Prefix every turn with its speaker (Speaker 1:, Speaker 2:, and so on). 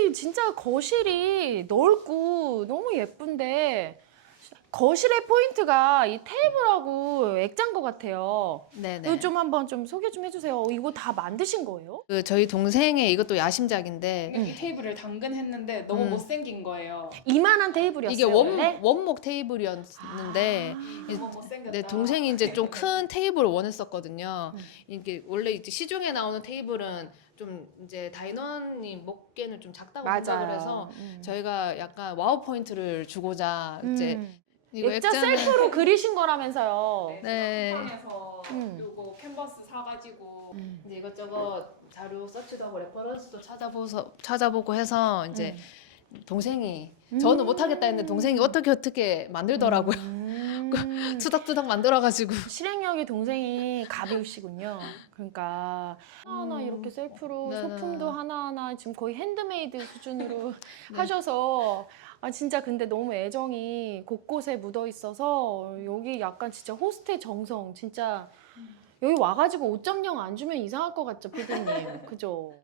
Speaker 1: 여기 진짜 거실이 넓고 너무 예쁜데 거실의 포인트가 이 테이블하고 액자인 것 같아요.
Speaker 2: 네네.
Speaker 1: 이거 좀 한번 좀 소개 좀 해주세요. 이거 다 만드신 거예요?
Speaker 2: 그 저희 동생의 이것도 야심작인데
Speaker 3: 이 테이블을 당근했는데 너무 못생긴 거예요.
Speaker 1: 이만한 테이블이었어요.
Speaker 2: 이게
Speaker 1: 원래?
Speaker 2: 원목 테이블이었는데
Speaker 3: 너무 못생겼다.
Speaker 2: 내 동생이 이제 좀 큰 테이블을 원했었거든요. 이게 원래 이제 시중에 나오는 테이블은 좀 이제 다인원이 먹기에는 좀 작다고 생각을 해서 저희가 약간 와우 포인트를 주고자 이제 이거
Speaker 1: 액자
Speaker 2: 액자는
Speaker 1: 셀프로 그리신 거라면서요.
Speaker 2: 네.
Speaker 3: 쿠팡에서 요거 캔버스 사가지고
Speaker 2: 이제 이것저것 자료 서치도 하고 레퍼런스도 찾아보고 해서 이제 동생이 저는 못하겠다 했는데 동생이 어떻게 만들더라고요. 투닥투닥 만들어가지고
Speaker 1: 실행력이 동생이 가비우시군요. 그러니까 하나하나 이렇게 셀프로
Speaker 2: 네네.
Speaker 1: 소품도 하나하나 지금 거의 핸드메이드 수준으로 하셔서 아 진짜 근데 너무 애정이 곳곳에 묻어 있어서 여기 약간 진짜 호스트의 정성 진짜 여기 와가지고 5.0 안 주면 이상할 것 같죠, 피디님. 그죠?